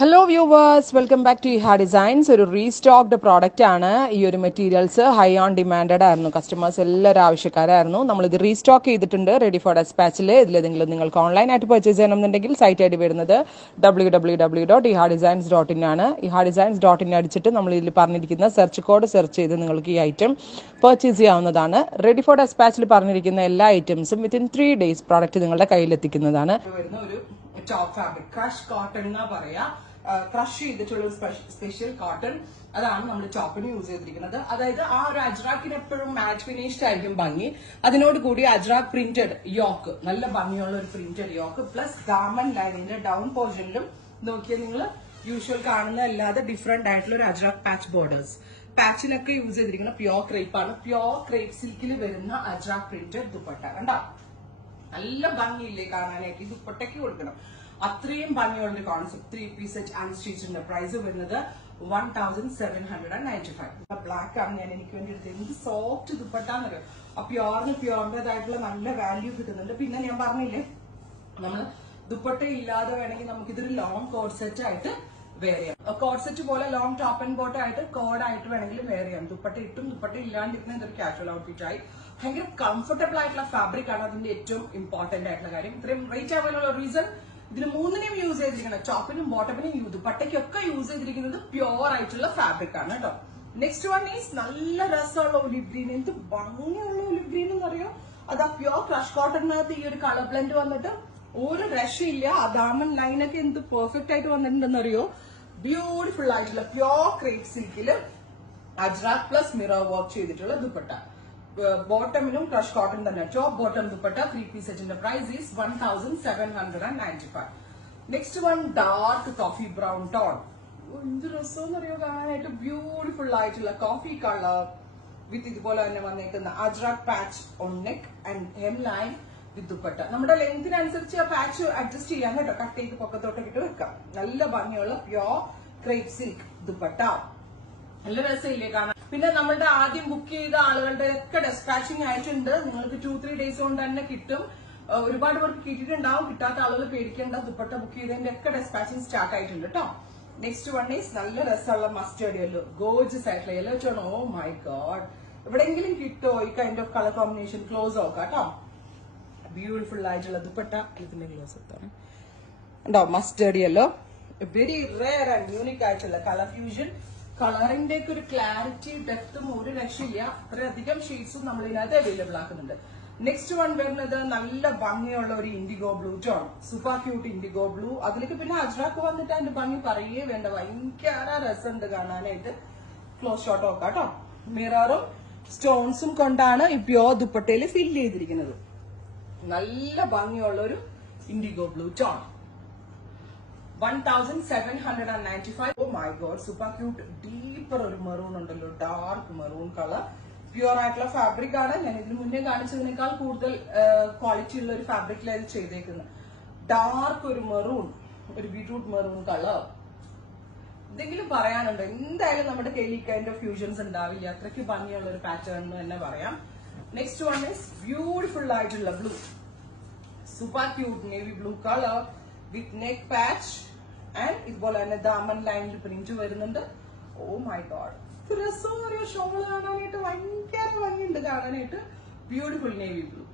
Hello viewers, welcome back to Eha designs. ഒരു restocked product ആണ്. ഈ ഒരു മെറ്റീരിയൽസ് ഹൈ ഓൺ ഡിമാൻഡഡ് ആയിരുന്നു. കസ്റ്റമേഴ്സ് എല്ലാവരും ആവശ്യക്കാരായിരുന്നു. നമ്മളിത് റീസ്റ്റോക്ക് ചെയ്തിട്ടുണ്ട് റെഡി ഫോർ ഡെസ്പാച്ചിൽ. ഇതിലേതെങ്കിലും നിങ്ങൾക്ക് ഓൺലൈനായിട്ട് പർച്ചേസ് ചെയ്യണമെന്നുണ്ടെങ്കിൽ സൈറ്റ് ഐ ഡി വരുന്നത് www.ihadesigns.in ആണ്. ihadesigns.in അടിച്ചിട്ട് നമ്മൾ ഇതിൽ പറഞ്ഞിരിക്കുന്ന സെർച്ച് കോഡ് സെർച്ച് ചെയ്ത് നിങ്ങൾക്ക് ഈ ഐറ്റം പർച്ചേസ് ചെയ്യാവുന്നതാണ്. റെഡി ഫോർ ഡെസ്പാച്ചിൽ പറഞ്ഞിരിക്കുന്ന എല്ലാ ഐറ്റംസും വിത്തിൻ 3 days പ്രോഡക്റ്റ് നിങ്ങളുടെ കയ്യിലെത്തിക്കുന്നതാണ്. ടോപ്പ് ഫാബ്രിക് ക്രഷ് കോട്ടൺ എന്നാ പറയാ. ക്രഷ് ചെയ്തിട്ടുള്ള ഒരു സ്പെഷ്യൽ കോട്ടൺ, അതാണ് നമ്മൾ ടോപ്പിന് യൂസ് ചെയ്തിരിക്കുന്നത്. അതായത് ആ ഒരു അജ്രാക്കിന് എപ്പോഴും മാറ്റ് ഫിനിഷ്ഡ് ആയിരിക്കും ഭംഗി. അതിനോട് കൂടി അജ്രാക്ക് പ്രിന്റഡ് യോക്ക്, നല്ല ഭംഗിയുള്ള ഒരു പ്രിന്റഡ് യോക്ക് പ്ലസ് ഗാമൻ ലൈനിന്റെ ഡൗൺ പോർഷനിലും നോക്കിയാൽ നിങ്ങൾ യൂഷ്വൽ കാണുന്ന അല്ലാതെ ഡിഫറെന്റ് ആയിട്ടുള്ള ഒരു അജ്രാക്ക് പാച്ച് ബോർഡേഴ്സ്. പാച്ചിലൊക്കെ യൂസ് ചെയ്തിരിക്കുന്ന പ്യോർ ക്രേപ്പ് ആണ്. പ്യോർ ക്രേപ്പ് സിൽക്കിൽ വരുന്ന അജ്രാക്ക് പ്രിന്റഡ് ദുപ്പട്ട കണ്ടോ, നല്ല ഭംഗിയില്ലേ കാണാനായിട്ട്. ഈ ദുപ്പട്ടയ്ക്ക് കൊടുക്കണം, അത്രയും ഭംഗിയുള്ള ഒരു കോൺസെപ്റ്റ്. 3 piece സെറ്റ് ആൻഡ് സ്റ്റിച്ചിന്റെ പ്രൈസ് വരുന്നത് 1795. ബ്ലാക്ക് ആണ് ഞാൻ എനിക്ക് വേണ്ടി എടുത്തത്. എന്ത് സോഫ്റ്റ് ദുപ്പട്ടാന്നറിയോ. ആ പ്യോറിന്റേതായിട്ടുള്ള നല്ല വാല്യൂ കിട്ടുന്നുണ്ട്. പിന്നെ ഞാൻ പറഞ്ഞില്ലേ, നമ്മൾ ദുപ്പട്ട ഇല്ലാതെ വേണമെങ്കിൽ നമുക്ക് ഇതൊരു ലോങ് കോഡ് സെറ്റ് ആയിട്ട് വെയർ ചെയ്യാം. കോഡ് സെറ്റ് പോലെ ലോങ് ടോപ്പ് ആൻഡ് ബോട്ടം ആയിട്ട് കോഡായിട്ട് വേണമെങ്കിലും വെയർ ചെയ്യാം. ദുപ്പട്ട ഇട്ടും ദുപ്പട്ട ഇല്ലാണ്ടിരിക്കുന്ന ഇതൊരു കാഷ്വൽ ഔട്ട്ഫിറ്റ് ആയി. ഭയങ്കര കംഫർട്ടബിൾ ആയിട്ടുള്ള ഫാബ്രിക് ആണ് അതിന്റെ ഏറ്റവും ഇമ്പോർട്ടന്റ് ആയിട്ടുള്ള കാര്യം. ഇത്രയും റേറ്റ് ആവാനുള്ള റീസൺ, ഇതിന് മൂന്നിനെയും യൂസ് ചെയ്തിരിക്കുന്നത്, ടോപ്പിനും ബോട്ടപ്പിനും ദുപ്പട്ടയ്ക്കൊക്കെ യൂസ് ചെയ്തിരിക്കുന്നത് പ്യോർ ആയിട്ടുള്ള ഫാബ്രിക് ആണ് കേട്ടോ. നെക്സ്റ്റ് വൺ ഈസ് നല്ല രസമുള്ള ഒലിവ് ഗ്രീൻ. എന്ത് ഭംഗിയുള്ള ഒലിവ് ഗ്രീൻ എന്നറിയോ. അത് ആ പ്യോർ ക്രഷ് കോട്ടണിനകത്ത് ഈ ഒരു കളർ ബ്ലെൻഡ് വന്നിട്ട് ഒരു രക്ഷയില്ല. ആ ദാമൻ ലൈനൊക്കെ എന്ത് പെർഫെക്റ്റ് ആയിട്ട് വന്നിട്ടുണ്ടെന്നറിയോ. ബ്യൂട്ടിഫുൾ ആയിട്ടുള്ള പ്യോർ ക്രേപ്പ് സിൽക്കില് അജ്രാക്ക് പ്ലസ് മിറർ വർക്ക് ചെയ്തിട്ടുള്ള ദുപ്പട്ട. ബോട്ടമിനും ക്രഷ് കോട്ടൺ തന്നെ. ടോപ്പ് ബോട്ടം ദുപ്പട്ട 3 piece സെറ്റിന്റെ price is 1795. Next one dark coffee brown tone. എന്ത് രസം അറിയോ കാണാനായിട്ട്. ബ്യൂട്ടിഫുൾ ആയിട്ടുള്ള കോഫി കളർ വിത്ത് ഇതുപോലെ തന്നെ വന്നേക്കുന്ന ajrak patch on neck and hem line with dupatta. നമ്മുടെ ലെങ്തിനനുസരിച്ച് ആ പാച്ച് അഡ്ജസ്റ്റ് ചെയ്യാൻ കേട്ടോ. കട്ട് ചെയ്ത് പൊക്കത്തോട്ടൊക്കെ ഇട്ട് വെക്കാം. നല്ല ഭംഗിയുള്ള പ്യോർ ക്രേപ്പ് സിൽക്ക് ദുപ്പട്ട. നല്ല രസമില്ലേ കാണാൻ. പിന്നെ നമ്മളുടെ ആദ്യം ബുക്ക് ചെയ്ത ആളുകളുടെ ഒക്കെ ഡെസ്പാച്ചിങ് ആയിട്ടുണ്ട്. നിങ്ങൾക്ക് 2-3 days കൊണ്ട് തന്നെ കിട്ടും. ഒരുപാട് പേർക്ക് കിട്ടിയിട്ടുണ്ടാവും. കിട്ടാത്ത ആളുകൾ പേടിക്കേണ്ട. ദുപ്പട്ട ബുക്ക് ചെയ്തതിന്റെ ഒക്കെ ഡെസ്പാച്ചിങ് സ്റ്റാർട്ട് ആയിട്ടുണ്ട് കേട്ടോ. നെക്സ്റ്റ് വൺ ഈസ് നല്ല രസമുള്ള മസ്റ്റേർഡ് യെല്ലോ, ഗോർജസ് ആയിട്ടുള്ള yellow tone. Oh my god, എവിടെയെങ്കിലും കിട്ടോ ഈ kind of colour combination? Close നോക്കാം കേട്ടോ. ബ്യൂട്ടിഫുൾ ആയിട്ടുള്ള ദുപ്പട്ട. ഇതിന്റെ ക്ലോസ് എത്താണ് ഉണ്ടോ. Mustard yellow, very rare and unique ആയിട്ടുള്ള കളർ ഫ്യൂഷൻ. കളറിന്റെ ഒക്കെ ഒരു ക്ലാരിറ്റി ഡെപ്തും ഒരു രക്ഷയില്ല. അത്രയധികം ഷെയ്ഡ്സും നമ്മൾ ഇതിനകത്ത് അവൈലബിൾ ആക്കുന്നുണ്ട്. നെക്സ്റ്റ് വൺ വരുന്നത് നല്ല ഭംഗിയുള്ള ഒരു indigo blue tone, super cute IndiGo blue. അതിലേക്ക് പിന്നെ അജ്രാക്ക് വന്നിട്ട് അതിന്റെ ഭംഗി പറയേ വേണ്ട. ഭയങ്കര രസമുണ്ട് കാണാനായിട്ട്. ക്ലോസ് ഷോട്ട് നോക്കാം കേട്ടോ. മിററും സ്റ്റോൺസും കൊണ്ടാണ് ഈ പ്യോർ ദുപ്പട്ടയിൽ ഫിൽ ചെയ്തിരിക്കുന്നത്. നല്ല ഭംഗിയുള്ള ഒരു indigo blue tone 1795. Oh my god, super cute. Deeper ഒരു മെറൂൺ ഉണ്ടല്ലോ, ഡാർക്ക് മെറൂൺ കളർ. പ്യൂർ ആയിട്ടുള്ള ഫാബ്രിക് ആണ്. ഞാൻ ഇതിന് മുന്നേ കാണിച്ചതിനേക്കാൾ കൂടുതൽ ക്വാളിറ്റി ഉള്ള ഒരു ഫാബ്രിക്കിലാണ് ഇത് ചെയ്തേക്കുന്നത്. ഡാർക്ക് ഒരു മെറൂൺ, ഒരു ബീട്രൂട്ട് മെറൂൺ കളർ. എന്തെങ്കിലും പറയാനുണ്ടോ? എന്തായാലും നമ്മുടെ കയ്യിൽ ഈ കൈൻഡ് ഓഫ് ഫ്യൂഷൻസ് ഉണ്ടാവില്ല. അത്രയ്ക്ക് ഭംഗിയുള്ള ഒരു പാറ്റേൺ എന്ന് തന്നെ പറയാം. നെക്സ്റ്റ് വൺ ഈസ് ബ്യൂട്ടിഫുൾ ആയിട്ടുള്ള blue, super cute navy blue colour with neck patch and ഇതുപോലെ തന്നെ ദാമൻ ലൈനിൽ പ്രിന്റ് വരുന്നുണ്ട്. ഓ മൈ ഗോഡ്, രസം അറിയോ. ഷോള് കാണാനായിട്ട് ഭയങ്കര ഭംഗിയുണ്ട് കാണാനായിട്ട്. Beautiful navy blue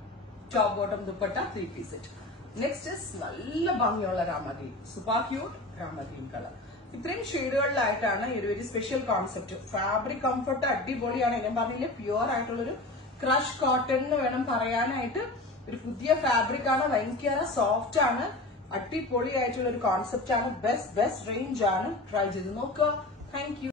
top bottom dupatta 3 piece set. Next നല്ല ഭംഗിയുള്ള രാമഗ്രീൻ, സൂപ്പർ ക്യൂട്ട് രാമഗ്രീൻ കളർ. ഇത്രയും ഷെയ്ഡുകളിലായിട്ടാണ് ഈ ഒരു very special concept. Fabric comfort അടിപൊളിയാണ്. ഞാൻ പറഞ്ഞില്ലേ, പ്യുവർ ആയിട്ടുള്ളൊരു ക്രഷ് കോട്ടൺ എന്ന് വേണം പറയാനായിട്ട്. ഒരു പുതിയ ഫാബ്രിക് ആണ്, ഭയങ്കര സോഫ്റ്റ് ആണ്, അടിപൊളിയായിട്ടുള്ള ഒരു കോൺസെപ്റ്റ് ആണ്. ബെസ്റ്റ് റേഞ്ച് ആണ്. ട്രൈ ചെയ്ത് നോക്കുക. Thank you.